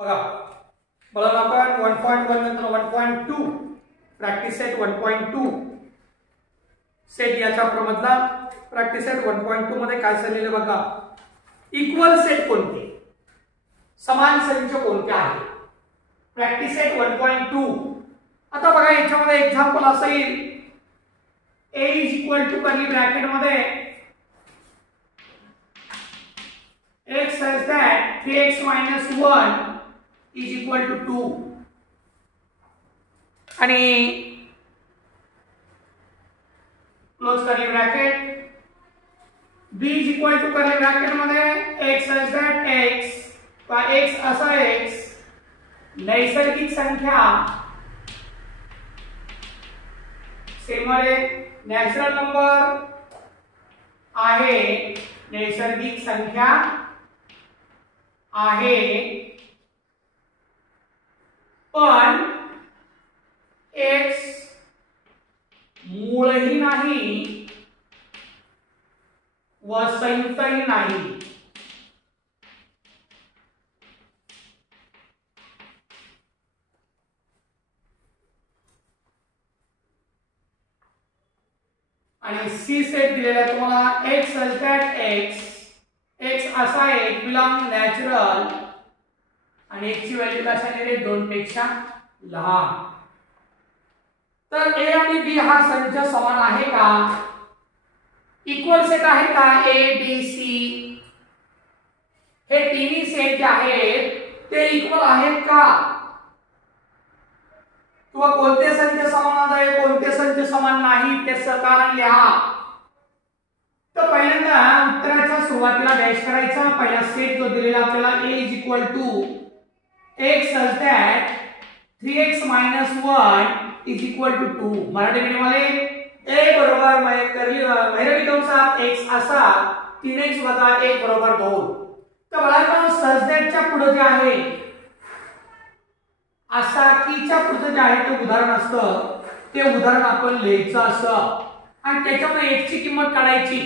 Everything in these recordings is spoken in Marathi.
बघा बघा आपण 1.1 नंतर 1.2 प्रॅक्टिस सेट 1.2 सेट याच्या मधला प्रॅक्टिस सेट 1.2 मध्ये काय चाललेलं बघा. इक्वल सेट कोणते, समान संच कोणते आहे. Practice set 1.2. आता बघा याच्यामध्ये एक्झाम्पल असं येईल a is equal to curly bracket मध्ये x such that 3x minus 1 is equal to 2 आणि close curly bracket b is equal to curly bracket मध्ये x such that x वा x असा x नैसर्गिक संख्या सेम आहे नॅचरल नंबर आहे, नैसर्गिक संख्या आहे पण x मूळही नाही व संयुक्तही नाही. आणि सी सेट दिलेला आहे तुम्हाला x such that x असा एक बिलॉंग नॅचरल आणि x ची व्हॅल्यू कशाने 2 पेक्षा लहान. तर a आणि b हा संच समान आहे का, इक्वल सेट आहे का. a b c हे तिन्ही सेट जे आहेत ते इक्वल आहेत का, किंवा कोणते संच समान आहे कोणते संच समान नाही ते कारण लिहा. तर पहिल्यांदा उत्तराच्या सुरुवातीला डॅश करायचा. पहिला सेट जो दिलेला आपल्याला a is equal to x such that 3x minus 1 is equal to 2. Marathi medium वाले a बरोबर महिरपी कंसात x असा 3x वजा 1 बरोबर 2. तर बाळांनो such that च्या पुढे जे आहे असा कीच्या पुढे जे आहे ते उदाहरण असतं, ते उदाहरण आपण लिहायचं असं आणि त्याच्यामध्ये x ची किंमत काढायची.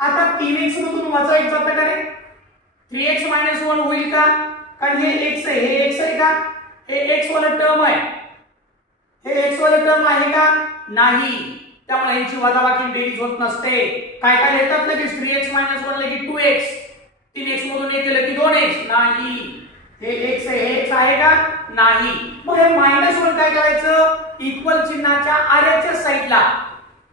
आता 3x मधून वजा 1 जातं का रे, 3x minus 1 होईल का, कारण हे x आहे, हे x आहे का, हे x वाला टर्म आहे, हे x वाला टर्म आहे का नाही. त्यामुळे यांची वजाबाकी बेरीज होत नसते. काय काय येतात लगेच 3x minus 1 लगी 2x, 3x मधून 1 केलं की 2x नाही, हे x आहे, हे x आहे का नाही. मग हे -1 काय करायचं, इक्वल चिन्हाच्या आर्याच्या साइडला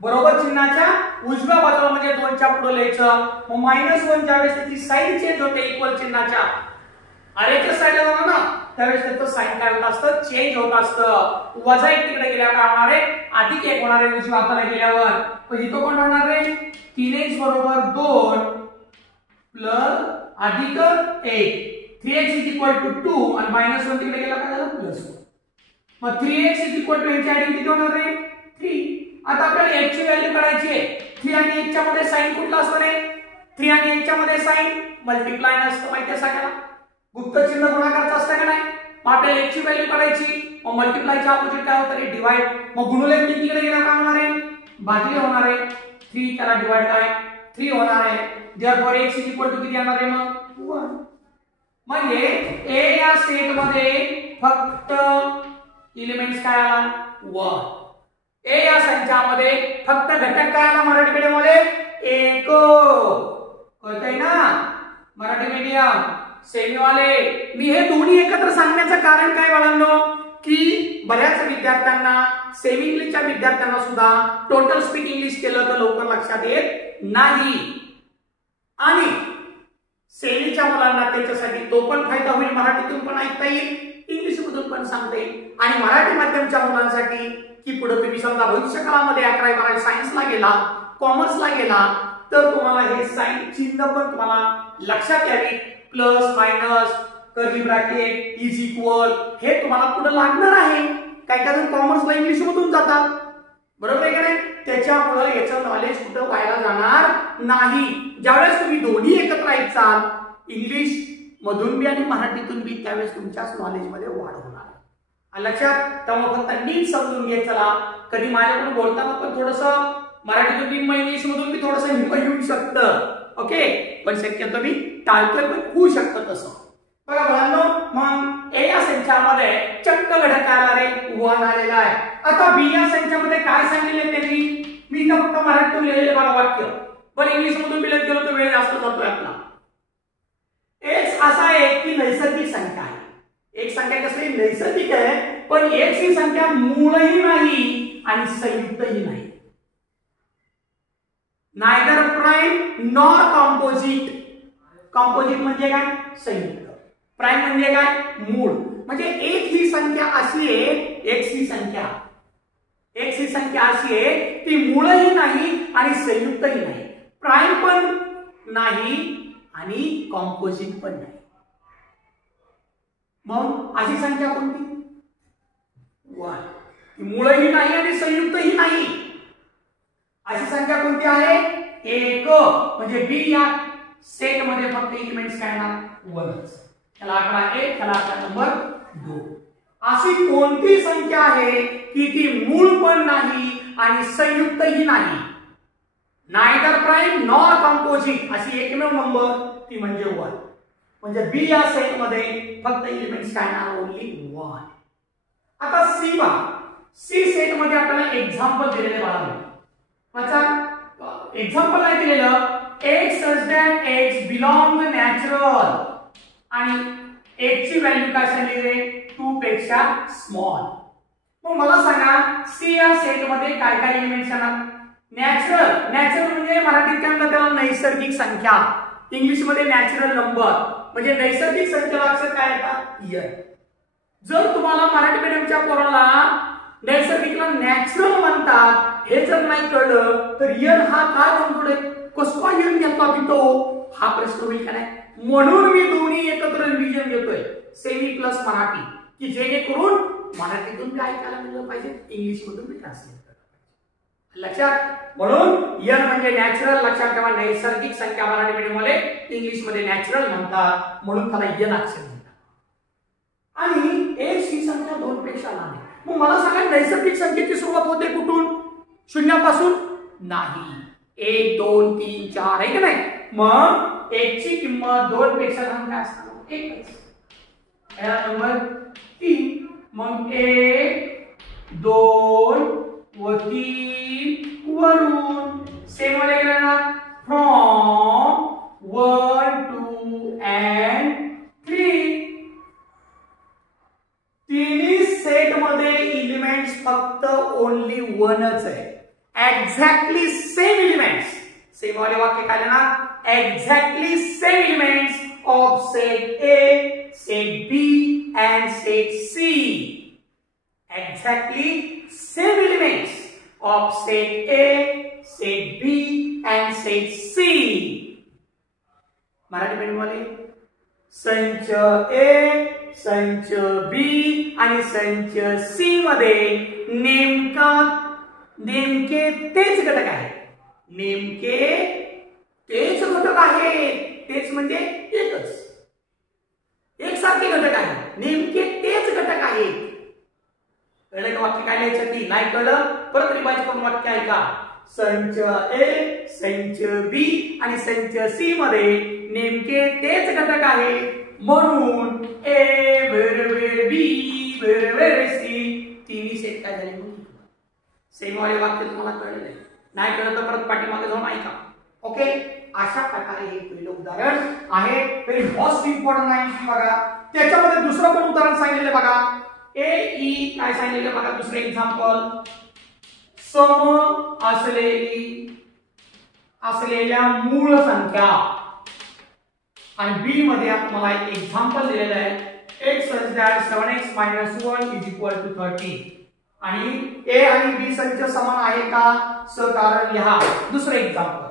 बरोबर चिन्हाच्या उजव्या बाजूला म्हणजे 2 च्या पुढे लिहायचं. मग -1 ज्यावेळेस त्याची साइड चेंज होते इक्वल चिन्हाच्या आर्याच्या साइडला जाणार ना, त्यावेळेस त्याचं साइन काय होत असतं, चेंज होत असतं. वजा 1 तिकडे गेल्यावर काय होणार आहे, अधिक 1 होणार आहे उजव्या हाताला गेल्यावर. पण इथं कोण होणार आहे, 3x बरोबर 2 प्लस अधिक 1, 3x is equal to 2 आणि -1 तिकडे गेला काय झालं +1. मग 3x is equal to ह्याची आयडेंटिटी किती होणार आहे 3. आता आपल्याला x ची व्हॅल्यू काढायची आहे. 3 आणि 1 च्या मध्ये साइन कुठला असणार आहे, 3 आणि 1 च्या मध्ये साइन मल्टिप्लाय नसतं माहिती आहे सगळ्याला, गुप्त चिन्ह गुणाकारचं असतं का नाही. मग आपल्याला x ची व्हॅल्यू काढायची. मग मल्टिप्लायच्या अपोजिट काय होतं रे, डिवाइड. मग गुणिले 3 तिकडे गेला काय होणार आहे, भागिले होणार आहे. 3 त्याला डिवाइड काय 3 होणार आहे. Therefore x is equal to किती येणार आहे मग 1. म्हणजे a या सेट मध्ये फक्त एलिमेंट्स काय आला 1. a या संचामध्ये फक्त घटक काय आला मराठी मीडियम मध्ये 1. कळतंय ना मराठी मीडियम सेमी वाले. मी हे दोन्ही एकत्र सांगण्याचं कारण काय बाळांनो, की बऱ्याच विद्यार्थ्यांना सेमी इंग्लिशच्या विद्यार्थ्यांना सुद्धा टोटल स्पीक इंग्लिश केलं तर लवकर लक्षात येत नाही आणि सेमीच्या मुलांना त्याच्यासाठी तो पण फायदा होईल, मराठीतून पण ऐकता येईल, इंग्लिश मधून पण सांगता येईल. आणि मराठी माध्यमच्या मुलांसाठी की पुढे तुम्ही समजा भविष्य काळामध्ये 11वी 12वी सायन्सला गेला, कॉमर्सला गेला तर तुम्हाला हे साइन चिन्ह पण तुम्हाला लक्षात यावी. Plus minus curly bracket is equal हे तुम्हाला पुढे लागणार आहे. काही काही जण कॉमर्सला इंग्लिश मधून जातात बरोबर आहे का नाही, त्याच्यामुळे याचं नॉलेज कुठं व्हायला जाणार नाही. ज्यावेळेस तुम्ही दोन्ही एकत्र ऐकाल इंग्लिश मधून बी आणि मराठीतून बी, त्यावेळेस तुमच्या नॉलेज मध्ये वाढ होणार आहे लक्षात. त्यामुळे फक्त नीट समजून घे. चला कधी माझ्याकडून बोलताना पण थोडंसं मराठीतून बी इंग्लिश मधून बी थोडंसं हिंप येऊ शकतं, ओके, पण शक्यतो मी टाळतोय पण होऊ शकतं तसं. बघा मुलांनो, मग ए या संचामध्ये चक्क घटक काय आला रे? 1 आलेला आहे. आता बी या संचामध्ये काय सांगितले त्यांनी? मी इथं फक्त मराठीतून लिहिलेले बघा वाक्य, पण इंग्लिश मधून लिहित गेलो तर वेळ जास्त जातोय आपला. एक्स असा आहे की नैसर्गिक संख्या आहे. एक संख्या कसली? नैसर्गिक आहे, पण एक्स ही संख्या मूळही नाही आणि संयुक्तही नाही. Neither prime nor composite. Composite म्हणजे काय? संयुक्त. प्राइम म्हणजे काय? मूळ. म्हणजे एक ही संख्या अशी आहे, एक्स ही संख्या अशी आहे ती मूळही नाही आणि संयुक्तही नाही, प्राइम पण नाही आणि कॉम्पोजिट पण नाही. मग अशी संख्या कोणती? 1. ती मूळही नाही आणि संयुक्तही नाही. अशी संख्या कोणती आहे? 1. म्हणजे बी या सेट मध्ये फक्त एलिमेंट्स काय येणार? 1च. त्याला आकडा 1, त्याला आकडा नंबर 2. अशी कोणती संख्या आहे की ती मूळ पण नाही आणि संयुक्तही नाही? नायदर प्राइम नॉर कॉम्पोजिट अशी एकमेव नंबर ती म्हणजे 1. म्हणजे बी या सेट मध्ये फक्त एलिमेंट्स काय येणार? ओन्ली 1. आता सी बा, सी सेट मध्ये आपल्याला एक्झाम्पल दिलेले बघा. अच्छा, एक्झाम्पल काय दिलेलं? x such that x belong to natural आणि x ची व्हॅल्यू काय सांगितली? 2 पेक्षा स्मॉल. मग मला सांगा सी या सेट मध्ये काय काय एलिमेंट्स येणार? नॅचरल. नॅचरल म्हणजे मराठीत काय म्हणतात त्याला? नैसर्गिक संख्या. इंग्लिश मध्ये नॅचरल नंबर. म्हणजे नैसर्गिक संख्येला अक्षर काय येतात? इयर. जर तुम्हाला मराठी मीडियमच्या पोराला नैसर्गिकला नॅचरल म्हणतात हे जर नाही कळलं तर इयर हा काय म्हणतो? कसं इयर घेतला तो हा प्रश्न होईल का नाही? म्हणून मी दोन्ही एकत्र रिव्हिजन घेतोय, सेमी प्लस मराठी, की जेणेकरून मराठीतून काय ऐकायला मिळलं पाहिजे, इंग्लिश मधून मी ट्रान्सलेट करायला पाहिजे. लक्षात? म्हणून यन म्हणजे नॅचरल. लक्षात ठेवा, नैसर्गिक संख्या मराठी मीडियम मध्ये इंग्लिश मध्ये नॅचरल म्हणतात, म्हणून त्याला यन अक्षर म्हणतात. आणि एक्स ही संख्या 2 पेक्षा लहान आहे. मग मला सांगा नैसर्गिक संख्येची सुरुवात होते कुठून? शून्यापासून नाही. 1 2 3 4 आहे की नाही? मग x ची किंमत 2 पेक्षा लहान काय असणार? 1च. याला नंबर 3. मग 1 2 व 3 वरून सेम वाले गेला ना, फ्रॉम 1 2 and 3. तिन्ही सेट मध्ये एलिमेंट्स फक्त ओनली 1च आहे. Exactly same elements. सेम वाले वाक्य काय ना? Exactly same elements of set A, set B and set C. Exactly same elements of set A, set B and set C. Marathi medium वाले संच A, संच B आणि संच C मध्ये नेमके तेच घटक आहेत. नेमके तेच घटक आहेत. तेच म्हणजे एकच, एकसारखे घटक आहेत. नेमके तेच घटक आहेत. कळलं का? वाक्य काय लिहायचं ती नाही कळलं परत रिवाइज करून वाक्य ऐका. संच ए, संच बी आणि संच सी मध्ये नेमके तेच घटक आहेत, म्हणून ए बरोबर बी बरोबर सी. तिन्ही सेट काय झाले? सेम वाले वाक्य तुम्हाला कळले नाही कळलं तर परत पाठीमागे जाऊन ऐका. ओके, अशा प्रकारे हे पहिलं उदाहरण आहे. व्हेरी मोस्ट इम्पॉर्टंट आहे बघा. त्याच्यामध्ये दुसरं पण उदाहरण सांगितले बघा. ए ई काय सांगितले बघा. दुसरे एक्झाम्पल, सम असलेल्या मूळ संख्या. आणि बी मध्ये तुम्हाला एक एक्झाम्पल दिलेलं आहे. x such that 7x - 1 = 30. आणि ए आणि बी संच समान आहे का? कारण लिहा. दुसरे एक्झाम्पल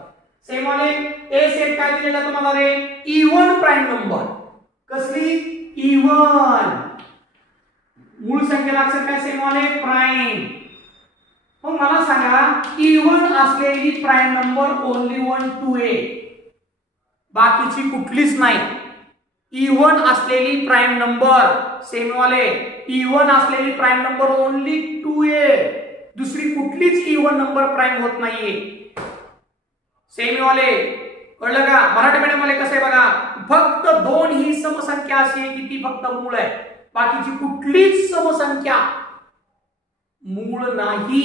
सेम वाले ए सेट काय दिलेला तुम्हाला रे? Even prime number. कसली? इवन. मूळ संख्येला अक्षर काय? सेम वाले प्राइम. मग मला सांगा इवन असलेली प्राइम नंबर ओनली 1 2 आहे, बाकीची कुठलीच नाही. इवन असलेली प्राइम नंबर सेम वाले इवन असलेली प्राइम नंबर ओनली 2 आहे. दुसरी कुठलीच इवन नंबर प्राइम होत नाहीये. सेम वाले कळलं का? मराठी मीडियम मध्ये कसं आहे बघा, फक्त 2 ही समसंख्या अशी आहे की ती फक्त मूळ आहे, बाकीची कुठलीच समसंख्या मूळ नाही.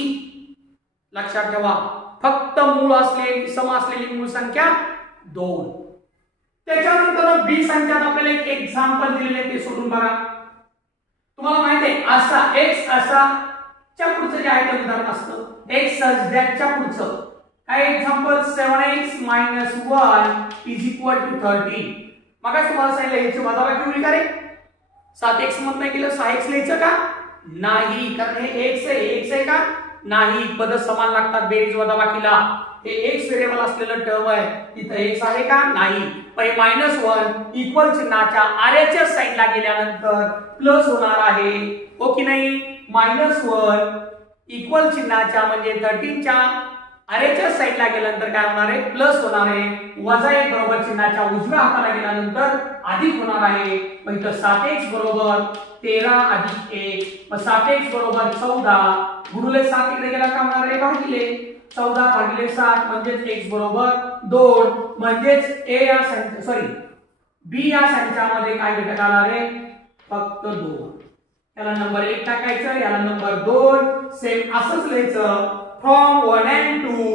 लक्षात ठेवा, फक्त मूळ असलेली सम असलेली मूळ संख्या 2. त्याच्यानंतर बी संख्यात आपल्याला एक एक्झाम्पल दिलेले आहे, ते सोडून बघा. तुम्हाला माहिती आहे असा x असा च्या पुढचं जे आहे ते उदाहरण असतं x such that च्या पुढचं काय एक्झाम्पल 7x - 1 = 13. मग तुम्हाला सांगितलं याची वजाबाकी होईल का रे? 7x मधनं केलं 6x लिहायचं का? नाही, कारण हे x आहे का? नाही, पद समान लागतात बेरीज वजाबाकीला. हे x व्हेरिएबल असलेलं टर्म आहे, इथं x आहे का? नाही. पहिले -1 इक्वल चिन्हाच्या आरएचएस साइडला गेल्यानंतर प्लस होणार आहे, हो की नाही? -1 इक्वल चिन्हाच्या म्हणजे 13 च्या आरएचएस साइडला गेल्यानंतर काय होणार आहे? प्लस होणार आहे. -1 बरोबर चिन्हाच्या उजव्या हाताला गेल्यानंतर अधिक होणार आहे. मग इथं 7x बरोबर 13 + 1, मग 7x बरोबर 14 गुणिले 7 इकडे गेला का होणार आहे? भागिले 14/7 म्हणजे x बरोबर 2. म्हणजेच बी या संख्यामध्ये काय घटक आला रे? फक्त 2. याला नंबर 1 टाकायचं, याला नंबर 2. सेम असंच लिहायचं. From 1 and 2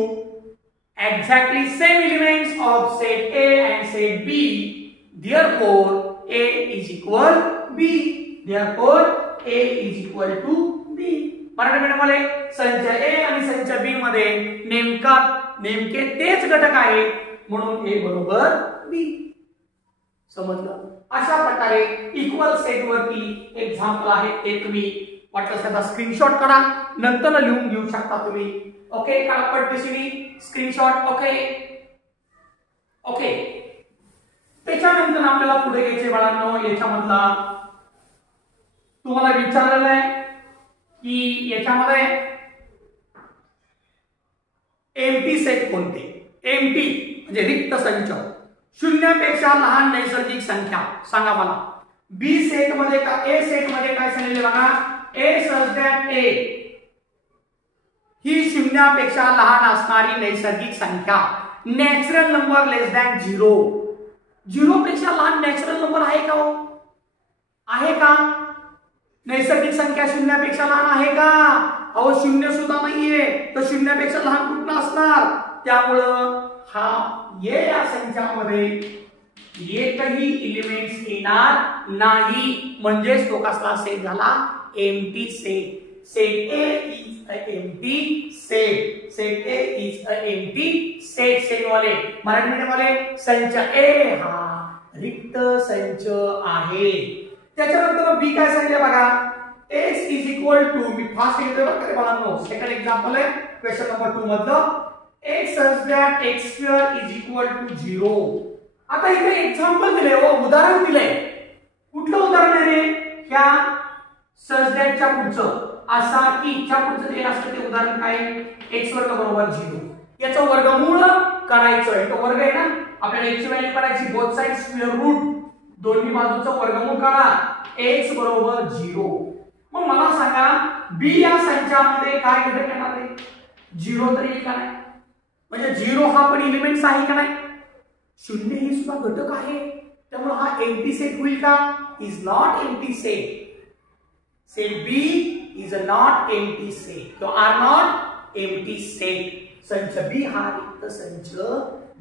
exactly same elements of set A and set B, therefore A is equal B. Therefore A is equal to B. Marathi medium मध्ये संच A आणि संच B मध्ये नेमके तेच घटक आहेत, म्हणून A बरोबर B. समजलं? अशा प्रकारे इक्वल सेट वरती एक्झाम्पल आहे, ते तुम्ही वाटलं त्याचा स्क्रीनशॉट काढा, नंतर लिहून घेऊ शकता तुम्ही. ओके, काढा पटदिशीने स्क्रीनशॉट. ओके. त्याच्यानंतर आपल्याला पुढे घ्यायचे बाळांनो, याच्यामधला तुम्हाला विचारलेलं आहे की याच्यामध्ये एम्प्टी सेट कोणते? एम्प्टी म्हणजे रिक्त संच, शून्यापेक्षा लहान नैसर्गिक संख्या सांगा मला. बी सेट मध्ये का ए सेट मध्ये काय सांगितले बघा, A such that A ही शून्यापेक्षा लहान असणारी नैसर्गिक संख्या, नॅचरल नंबर लेस दॅन 0. 0 पेक्षा लहान नॅचरल नंबर आहे का हो? आहे का? नैसर्गिक संख्या शून्यापेक्षा लहान आहे का? अहो शून्य सुद्धा नाहीये, तर शून्यापेक्षा लहान कुठलं असणार? त्यामुळं हा या संख्यामध्ये एकही एलिमेंट्स येणार नाही, म्हणजेच तो कसला सेट झाला? Empty set. Set A is a empty set. Set A is a empty set. Set वाले मराठी मीडियम वाले संच A हा रिक्त संच आहे. त्याच्यानंतर बी काय सांगितलं बघा, x is equal to, me fast घेतोय बघा बाळांनो, सेकंड एक्झाम्पल आहे क्वेश्चन नंबर 2 मधलं, x such that x² is equal to 0. आता इथे एक्झाम्पल दिले हो, उदाहरण दिले. कुठलं उदाहरण आहे रे? ह्या such that च्या पुढचं असा की च्या पुढचं जे असतं ते उदाहरण काय? x² बरोबर 0. याचं वर्गमूळ करायचं आहे, तो वर्ग आहे ना, आपल्याला x ची व्हॅल्यू काढायची, बोथ साइड स्क्वेअर रूट, दोन्ही बाजूचं वर्गमूळ काढा, x बरोबर 0. मग मला सांगा बी या संचामध्ये काय घटक येणार आहे? 0 तरी येईल का नाही? म्हणजे 0 हा पण एलिमेंट्स आहे का नाही? 0 ही सुद्धा घटक आहे, त्यामुळे हा एम्प्टी सेट होईल का? Is not empty set. Set B is a not empty set. So are not empty set. संच B हा रिक्त संच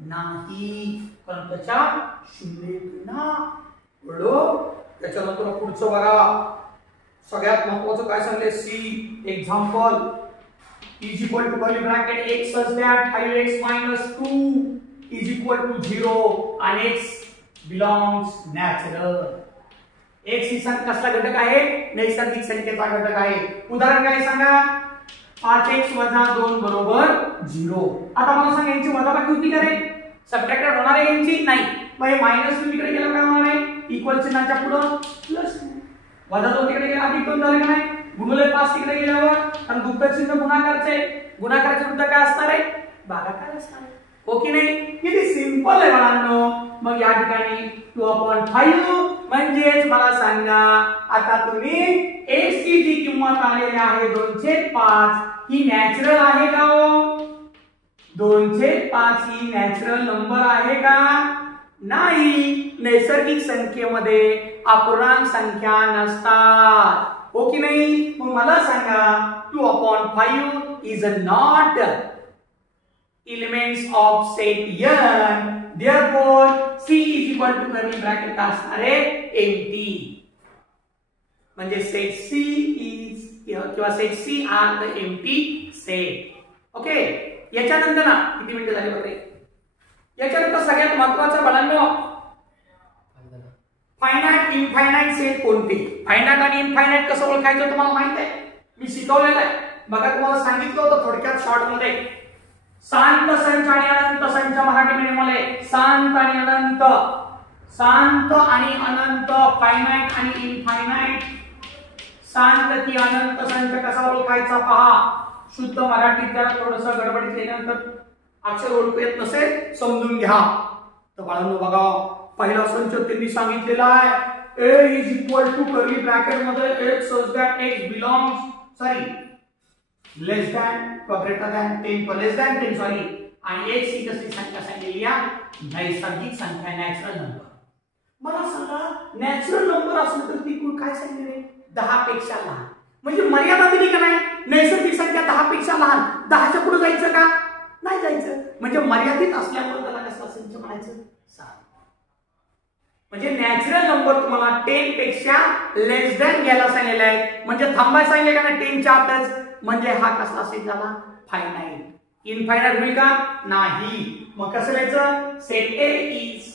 नाही, पण त्याच्या शून्येतून वळो. त्याच्यानंतर पुढचं बघा, सगळ्यात महत्त्वाचं काय सांगले, C example is equal to curly bracket x such that 5x - 2 is equal to 0 and x belongs natural. x ही संख्या कसला घटक आहे? नैसर्गिक संख्येचा घटक आहे. उदाहरण काय सांगा, 5x - 2 बरोबर 0. आता मला सांगा यांची वजाबाकी होती का रे? सबट्रॅक्टेड होणार आहे यांची? नाही. मग हे -2 तिकडे गेलं काय होणार आहे? इक्वल चिन्हाच्या पुढे प्लस. -2 तिकडे गेला अधिक 2 झाले का नाही? गुणिले 5 तिकडे गेल्यावर आणि गुप्त चिन्ह गुणाकारचे विरुद्ध काय असणार आहे? भागाकार असणार आहे, हो की नाही? किती सिंपल आहे बाळांनो. मग या ठिकाणी 2/5 म्हणजेच मला सांगा आता तुम्ही x ची जी किंमत आलेली आहे 2/5 ही नॅचरल आहे का हो? 2चे 5 ही नॅचरल नंबर आहे का? नाही. नैसर्गिक संख्येमध्ये अपूर्णांक संख्या नसतात, हो की नाही? मग मला सांगा 2/5 is not elements of set n, therefore C is equal to curly bracket असणार आहे empty. म्हणजे set C is किंवा set C are the empty set. Okay, याच्यानंतर ना किती मिनिटं झाली बघा. याच्यानंतर सगळ्यात महत्त्वाचं बाळांनो फायनाइट इनफायनाइट सेट कोणते? फायनाइट आणि इनफायनाइट कसं ओळखायचं तुम्हाला माहित आहे, मी शिकवलेलं आहे बघा. तुम्हाला सांगितलं होतं थोडक्यात शॉर्ट मध्ये. शांत संच आणि अनंत संच मराठी मीडियम मध्ये शांत आणि अनंत, शांत आणि अनंत, फायनाइट आणि इनफायनाइट. शांत की अनंत संच कसा ओळखायचा पहा. शुद्ध मराठीत जरा थोडंसं गडबडीत केल्यानंतर अक्षर ओळखू येत नसेल समजून घ्या. तर बाळांनो बघा, पहिला संच त्यांनी सांगितलेला आहे a is equal to curly bracket मध्ये x such that x belongs less than or greater than 10 or less than 10 आणि x ही कसली संख्या सांगितलेली आहे? नैसर्गिक संख्या, नॅचरल नंबर. मला सांगा नॅचरल नंबर असेल तर ती काय सांगितले? 10 पेक्षा लहान. म्हणजे मर्यादा दिली का नाही? नैसर्गिक संख्या 10 पेक्षा लहान, 10च्या पुढे जायचं का? नाही जायचं. म्हणजे मर्यादित असल्यामुळे त्याला कसला संच म्हणायचं? 7. म्हणजे नॅचरल नंबर तुम्हाला 10 पेक्षा लेस दॅन घ्यायला सांगितलेला आहे. म्हणजे थांबायला सांगितले का? 10 च्या आतच. म्हणजे हा कसला सेट झाला? फायनाइट. इनफायनाइट होईल का? नाही. मग कसं लिहायचं? Set A is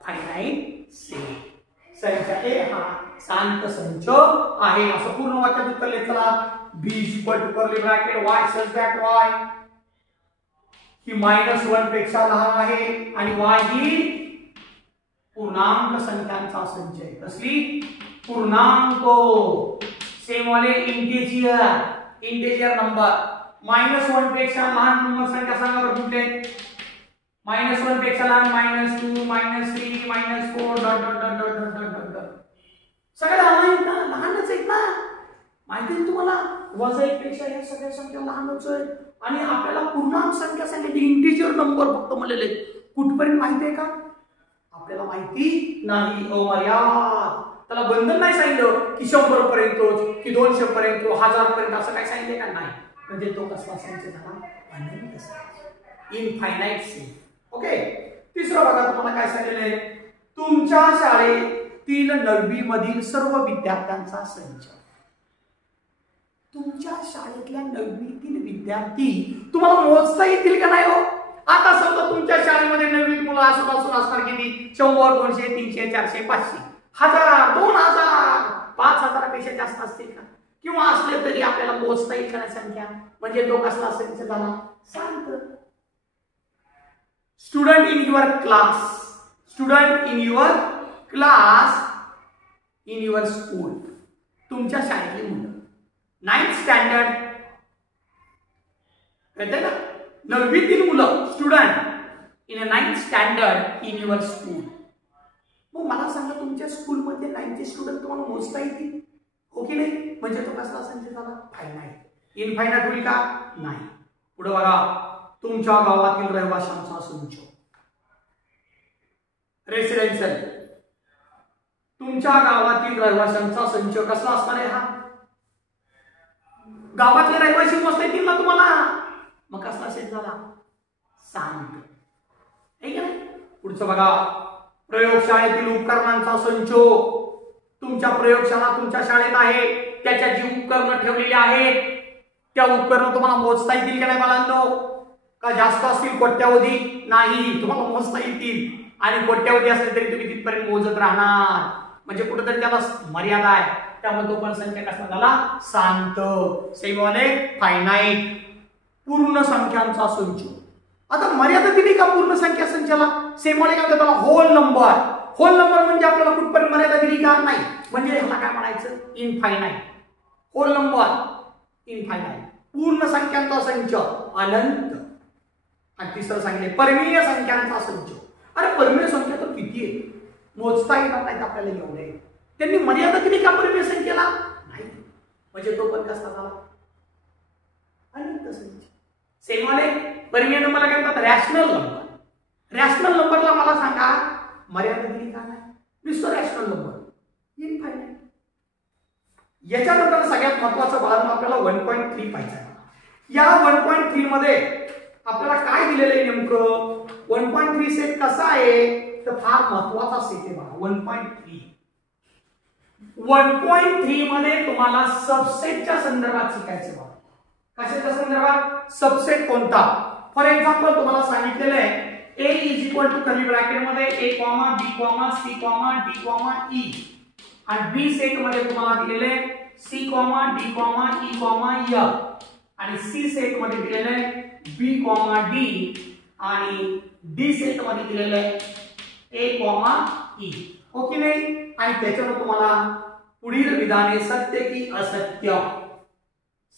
finite set. संच ए हा शांत संच आहे असं पूर्ण वाक्यात उत्तर लिहायचं. b is equal to curly bracket y such that y ही -1 पेक्षा लहान आहे आणि y ही पूर्णांक संख्यांचा संच आहे. कसली? पूर्णांक. सेम वाले इंटिजर नंबर. -1 पेक्षा लहान नंबर संख्या सांगा बरं कुठले? -1 पेक्षा लहान -2 -3 -4 dot dot dot dot dot dot dot. सगळ्या लहानच आहेत ना, माहिती आहे तुम्हाला. -1 पेक्षा या सगळ्या संख्या लहानच आहेत आणि आपल्याला पूर्णांक संख्या सांगितली, इंटिजर नंबर फक्त म्हणलेले. कुठपर्यंत माहिती आहे का? आपल्याला माहिती नाही. अमर्याद. त्याला बंधन नाही सांगितलं की 100 पर्यंत की 200 पर्यंत 1000 पर्यंत असं काय सांगितले का? नाही. म्हणजे तो कसला संच झाला? अनंत संच, इनफायनाइट सेट. ओके. तिसरं बघा तुम्हाला काय सांगितलंय? तुमच्या शाळेतील 9वी मधील सर्व विद्यार्थ्यांचा संच. तुमच्या शाळेतल्या 9वीतील विद्यार्थी तुम्हाला मोजता येतील का नाही हो? आता समजा तुमच्या शाळेमध्ये 9वी मुलं आसपासून असणार किती? 100 200 300 400 500 1000 2000 5000 पेक्षा जास्त असतील का? किंवा असले तरी आपल्याला मोजता येईल का संख्या? म्हणजे तो कसला संच झाला? शांत. Student in your class, student in your class in your school. तुमच्या शाळेतली मुलं 9th स्टँडर्ड कळतंय ना? 9वीतील मुलं student in a 9th standard in your school. मग मला सांगा तुमच्या स्कूलमध्ये 9th स्टुडंट तुम्हाला मोजता येतील, हो की नाही? म्हणजे तो कसला संच झाला? फायनाइट. इनफायनाइट होईल का? नाही. पुढे बघा, तुमच्या गावातील रहिवाशांचा संच. रेसिडेन्शियल. तुमच्या गावातील रहिवाशांचा संच कसला असणार आहे? हा गावातले रहिवासी मोजता येतील ना तुम्हाला? मग कसला सेट झाला? शांत. आहे का नाही? पुढचं बघा, प्रयोगशाळेतील उपकरणांचा संच. तुमच्या प्रयोगशाळा तुमच्या शाळेत आहे, त्याच्या जी उपकरणं ठेवलेली आहेत त्या उपकरणं तुम्हाला मोजता येतील का नाही बाळांनो? का जास्त असतील कोट्यावधी? नाही, तुम्हाला मोजता येतील. आणि कोट्यावधी असले तरी तुम्ही तिथपर्यंत मोजत राहणार. म्हणजे कुठेतरी त्याला मर्यादा आहे. त्यामुळे तो पण संख्या कसा झाला? शांत. सेमवाले फायनाइट. पूर्ण संख्यांचा संच. आता मर्यादा दिली का पूर्ण संख्या संचाला? सेमवाले काय म्हणतात? Hole number. होल नंबर म्हणजे आपल्याला कुठपर्यंत मर्यादा दिली का? नाही. म्हणजे ह्याला काय म्हणायचं? इनफायनाइट. Whole number infinite. पूर्ण संख्यांचा संच अनंत. आणि तिसरं सांगितले परमीय संख्यांचा संच. अरे परमीय संख्या तर किती आहे? मोजता येणार नाही आपल्याला एवढे. त्यांनी मर्यादा दिली का परमीय संख्येला? नाही. म्हणजे तो पण कसा झाला? अनंत संच. सेमवाले परिमेय नंबरला काय म्हणतात? Rational number. रॅशनल नंबरला मला सांगा मर्यादा दिली का नाही? नुसतं रॅशनल नंबर इनफायनाइट. याच्यानंतर सगळ्यात महत्त्वाचं बाळांनो आपल्याला 1.3 पाहिजे. या 1.3 मध्ये आपल्याला काय दिलेलं आहे नेमकं? 1.3 सेट कसा आहे तर फार महत्त्वाचा सेट आहे बघा. 1.3 मध्ये तुम्हाला सबसेटच्या संदर्भात शिकायचं बघा. कशाच्या संदर्भात? सबसेट कोणता? फॉर एक्झाम्पल तुम्हाला सांगितलेलं आहे A = कर्ली ब्रॅकेट मध्ये A, B, C, D, E आणि बी सेट मध्ये तुम्हाला दिलेले C, D, E, F आणि सी सेट मध्ये दिलेले B, D आणि डी सेट मध्ये दिलेले A, E. ओके नाही? आणि त्याच्यावर तुम्हाला पुढील विधाने सत्य की असत्य.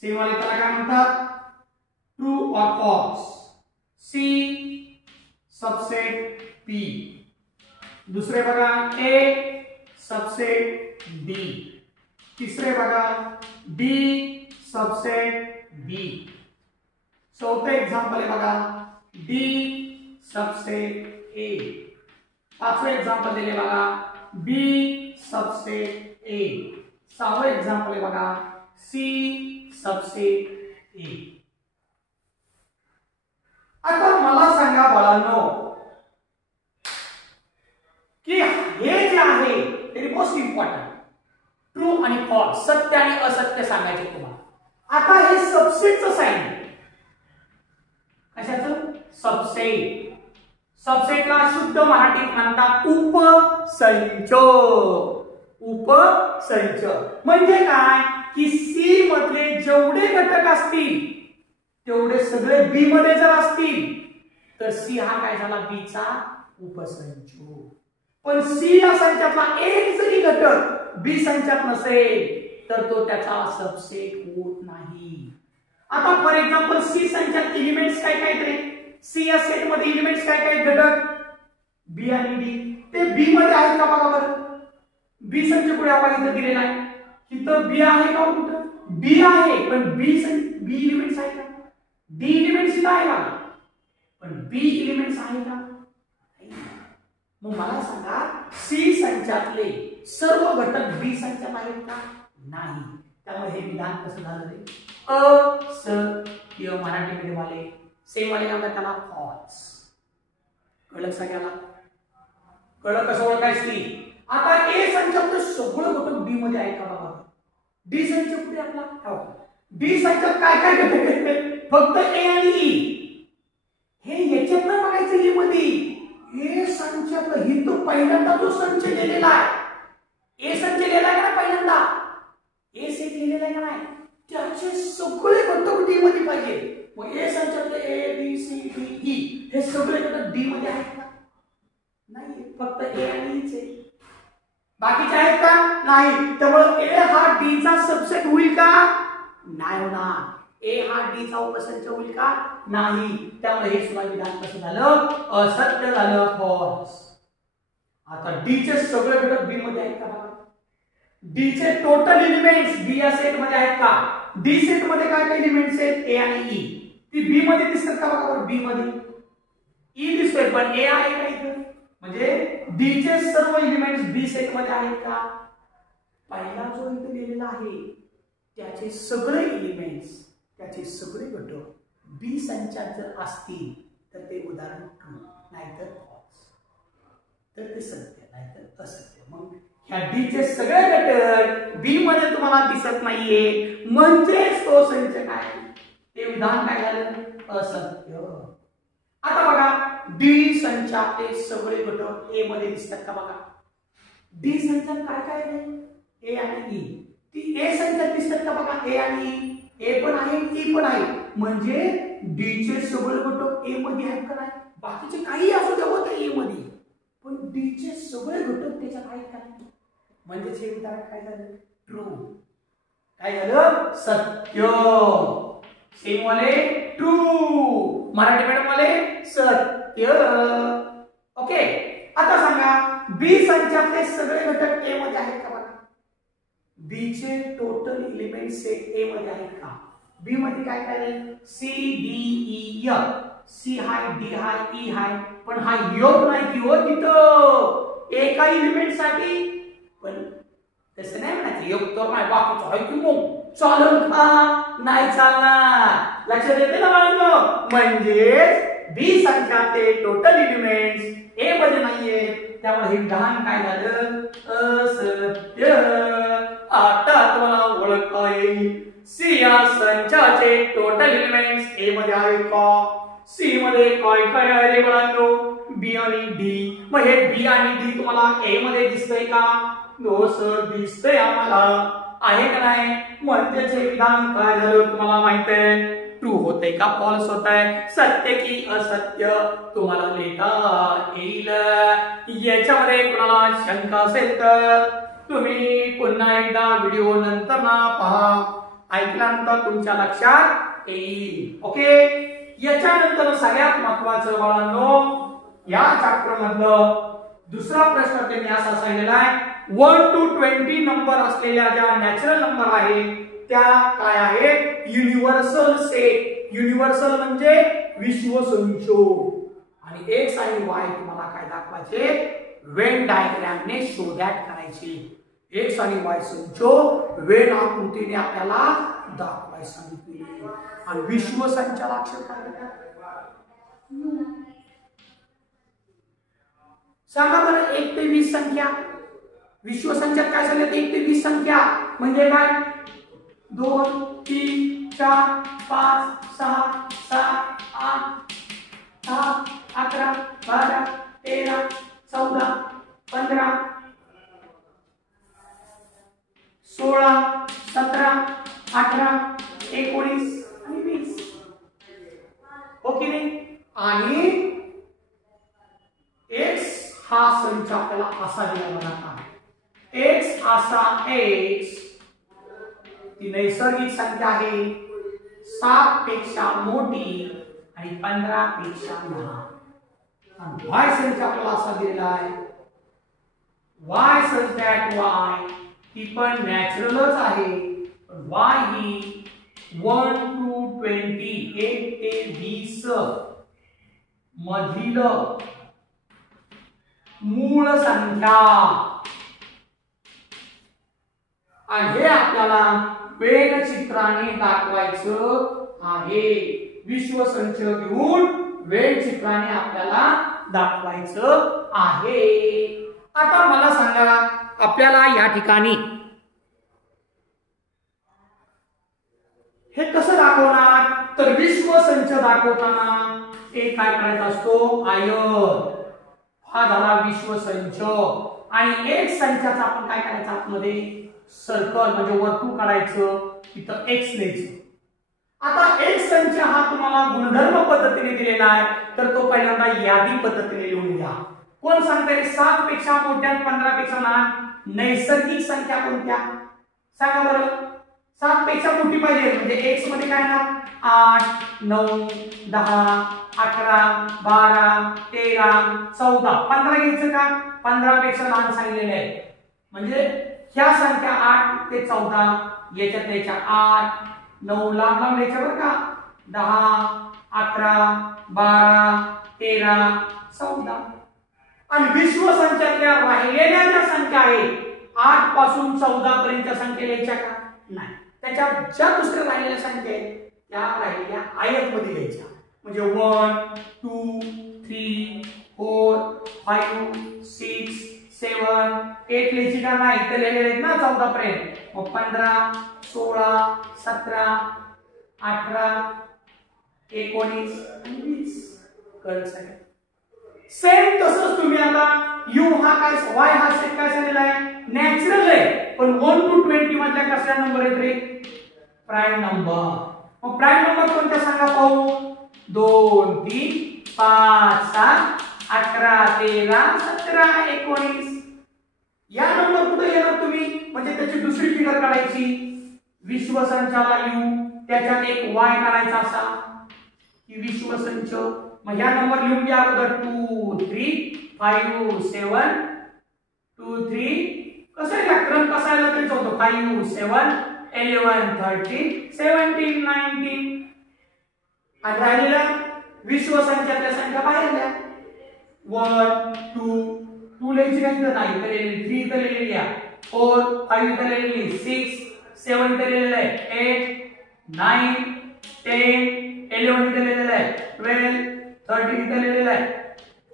सीवाले त्याला काय म्हणतात? ट्रू और फॉल्स. C subset P. दुसरे बघा A सबसेट B. तिसरे बघा D सबसेट B. चौथे एक्झाम्पल आहे बघा D सबसेट A. पाचवे एक्झाम्पल दिले बघा B सबसेट A. सहावे एक्झाम्पल आहे बघा C सबसेट A. आता मला सांगा बाळांनो की हे जे आहे ते मोस्ट इम्पॉर्टंट ट्रू आणि फॉल्स, सत्य आणि असत्य सांगायचे तुम्हाला. आता हे सबसेटचं साइन. कशाचं? सबसेट. सबसेटला शुद्ध मराठीत म्हणतात उपसंच. उपसंच म्हणजे काय की सी मधले जेवढे घटक असतील तेवढे सगळे बी मध्ये जर असतील तर सी हा काय झाला? बी चा उपसंच. पण सी या संचातला एक जरी घटक बी संचात नसेल तर तो त्याचा सबसेट होत नाही. आता फॉर एक्झाम्पल सी संचात एलिमेंट्स काय काय तरी सी या सेट मध्ये एलिमेंट्स काय काय घटक बी आणि डी ते बी मध्ये आहेत का बघा बरं. बी संच पुढे आपण इथं दिलेला आहे. इथं बी आहे का? कुठं बी आहे पण बी एलिमेंट्स आहे का? डी एलिमेंट्स इथं आहे का? पण बी एलिमेंट्स आहे का? मग मला सांगा सी संचातले सर्व घटक बी संचात आहेत का? नाही. त्यामुळे हे विधान कसं झालं रे? असत्य. मराठीमध्ये वाले सेम वाले म्हणतात त्याला फॉल्स. कळलं सगळ्याला? कळलं कसं ओळखायचं ती? आता ए संचातलं सगळं घटक डी मध्ये आहे का बघा. डी संच पुढे आपला डी संचात काय काय घटक आहेत? फक्त ए आणि ई. हे याच्यात ना बघायचं ए मध्ये. ए संचातलं ही तो पहिल्यांदा जो संच लिहिलेला आहे. ए संच लिहिलेला आहे का पहिल्यांदा? ए सेट लिहिलेला आहे का नाही? त्याचे सगळे घटक डी मध्ये पाहिजे. मग ए संचातले A B C D E हे सगळे घटक डी मध्ये आहेत का? नाही. फक्त ए आणि ई चे. बाकीचे आहेत का? नाही. त्यामुळे ए हा डी चा सबसेट होईल का? नाही होणार. ए हा डी चा उपसंच होईल का? नाही. त्यामुळे हे सुद्धा विधान कसं झालं? असत्य झालं. फॉल्स. आता डी चे सगळे घटक बी मध्ये आहेत का बघा. डी चे टोटल एलिमेंट्स बी या सेट मध्ये आहेत का? डी सेट मध्ये काय काय एलिमेंट्स आहेत? ए आणि ई. ती बी मध्ये दिसतात का बघा बरं. बी मध्ये ई दिसतोय पण ए आहे का इथं? म्हणजे डी चे सर्व एलिमेंट्स बी सेट मध्ये आहेत का? पहिला जो इथे लिहिलेला आहे त्याचे सगळे एलिमेंट्स त्याचे सगळे घटक बी संचात जर असतील तर ते उदाहरण ट्रू नाहीतर फॉल्स. तर ते सत्य नाहीतर असत्य. मग ह्या डी चे सगळे घटक बी मध्ये तुम्हाला दिसत नाहीये म्हणजे तो संच काय? ते विधान काय झालं? असत्य. आता बघा डी संचातले सगळे घटक ए मध्ये दिसतात का बघा. डी संचात काय काय आहे? ए आणि ई. ती ए संचात दिसतात का बघा. ए आणि ई. ए पण आहे ई पण आहे म्हणजे डी चे सगळे घटक ए मध्ये आहेत का नाही? बाकीचे काही असू द्यावं तर ए मध्ये पण डी चे सगळे घटक त्याच्यात आहेत का नाही? म्हणजे हे उदाहरण काय झालं? ट्रू. काय झालं? सत्य. सेम वाले ट्रू. मराठी मीडियम वाले सत्य. ओके. आता सांगा बी संचातले सगळे घटक ए मध्ये आहेत का बघा. बी चे टोटल एलिमेंट सेट ए मध्ये आहेत का? बी मध्ये काय काय आहे C D E F C हाय डी हाय ई हाय पण हा योग नाही की हो तिथं एका एलिमेंट साठी पण तसं नाही म्हणायचं योग तर नाही बाकीचं आहे की मग चालेल का नाही चालणार लक्षात येते ना बाळांनो म्हणजेच बी संख्याचे टोटल एलिमेंट्स ए मध्ये नाहीये त्यामुळे हे विधान काय झालं असत्य आता तुम्हाला ओळखता येईल सी या संचाचे टोटल एलिमेंट्स ए मध्ये आहे का सी मध्ये काय काय आहे रे बाळांनो बी आणि डी मग हे बी आणि डी तुम्हाला ए मध्ये दिसतंय का हो सर दिसतंय आम्हाला आहे का नाही म्हणजेच हे विधान काय झालं तुम्हाला माहित आहे ट्रू होते का फॉल्स होत आहे सत्य की असत्य तुम्हाला लिहिता येईल याच्यामध्ये कोणाला शंका असेल तर तुम्ही पुन्हा एकदा व्हिडिओ नंतर ना पहा ऐकल्यानंतर तुमच्या लक्षात येईल ओके याच्यानंतर सगळ्यात महत्त्वाचं बाळांनो या चॅप्टर मधलं दुसरा प्रश्न त्यांनी असा सांगितलेला आहे 1 to 20 नंबर असलेल्या ज्या नॅचरल नंबर आहेत त्या काय आहेत युनिव्हर्सल सेट युनिव्हर्सल म्हणजे विश्वसंच आणि एक्स आणि वाय तुम्हाला काय दाखवायचे वेन डायग्रामने शो दॅट करायचे एक्स आणि वाय संच वेन आकृतीने आपल्याला दाखवायला सांगितले आणि विश्वसंचाला अक्षर काय सांगा बरं 1 ते 20 संख्या विश्वसंख्यात काय झाले 1 ते 20 संख्या म्हणजे काय 2 3 4 5 6 7 8 10 11 12 13 14 15 16 17 18 19 आणि 20 ओके नाही आणि x हा संच आपल्याला असा दिला जाणार x असा x ती नैसर्गिक संख्या आहे 7 पेक्षा मोठी आणि 15 पेक्षा लहान आणि y संच आपल्याला असा दिलेला आहे y such that y ती पण नॅचरलच आहे पण y ही 1 to 20 1 ते 20 मधील मूळ संख्या आणि हे आपल्याला वेन चित्राने दाखवायचं आहे विश्वसंच घेऊन वेन चित्राने आपल्याला दाखवायचं आहे आता मला सांगा आपल्याला या ठिकाणी हे कसं दाखवणार तर विश्वसंच दाखवताना एक काय करायचा असतो आयत हा झाला विश्वसंच आणि एक संचाचा आपण काय करायचं आतमध्ये सर्कल म्हणजे वर्तुळ काढायचं तिथं एक्स लिहायचं आता एक संच हा तुम्हाला गुणधर्म पद्धतीने दिलेला आहे तर तो पहिल्यांदा यादी पद्धतीने लिहून घ्या कोण सांगते 7 पेक्षा मोठ्या 15 पेक्षा लहान नैसर्गिक संख्या कोणत्या सांगा बरं 7 पेक्षा मोठी पाहिजे म्हणजे एक्स मध्ये काय ना 8 9 10 11 12 13 14 15 घ्यायचं का 15 पेक्षा लहान सांगितलेले आहे म्हणजे ह्या संख्या 8 ते 14 याच्यात याच्या 8 9 लांब लांब याच्या बरं का 10 11 12 13 14 आणि विश्वसंख्यातल्या राहिलेल्या ज्या संख्या आहेत 8 पासून 14 पर्यंतच्या संख्या लिहायच्या का नाही त्याच्या ज्या दुसऱ्या राहिलेल्या संख्या आहेत त्या राहिलेल्या आयत मध्ये लिहायच्या म्हणजे 1 2 3 4 5 6 7 8 लिहायची का नाही तर लिहिलेले आहेत ना 14 पर्यंत मग 15 16 17 18 19 आणि 20 कळलं सगळं सेम तसंच तुम्ही आता u हा काय y हा सेट काय झालेला आहे नॅचरल आहे पण 1 to 20 मधल्या कसला नंबर आहे रे प्राइम नंबर मग प्राइम नंबर कोणता सांगा पाहू 2 3 5 7 11 13 17 19 या नंबर कुठे येणार तुम्ही म्हणजे त्याची दुसरी फिगर काढायची विश्वसंचाला u त्याच्यात एक y काढायचा असा की विश्वसंच मग या नंबर लिहून घ्या अगोदर 2 3 5 7 2 3 कसं आहे क्रम कसा आला तरी होतो 5 7 11 13 17 19 आणि राहिलेलं विश्वसंख्यातल्या संख्या बाहेर द्या 1 2 2 लिहायची काही तर नाही तर 3 इथं लिहिलेली आहे 4 5 इथं लिहिलेली 6 7 इथं लिहिलेलं आहे 8 9 10 11 इथं लिहिलेलं आहे 12 13 इथं लिहिलेलं आहे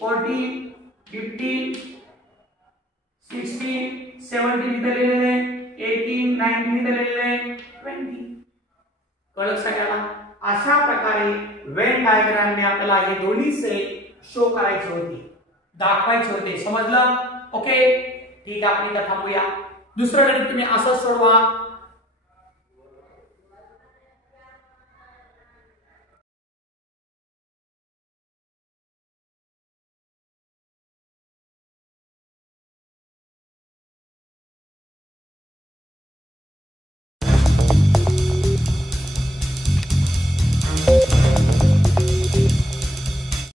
14 15 16 17 इथं लिहिलेलं आहे 18 19 इथं लिहिलेलं आहे 20 कळलं सगळ्यांना अशा प्रकारे वेन डायग्रामने आपल्याला हे दोन्ही सेल शो करायचे होते दाखवायचे होते समजलं ओके ठीक आहे आपण इथं थांबूया दुसरं गणित तुम्ही असं सोडवा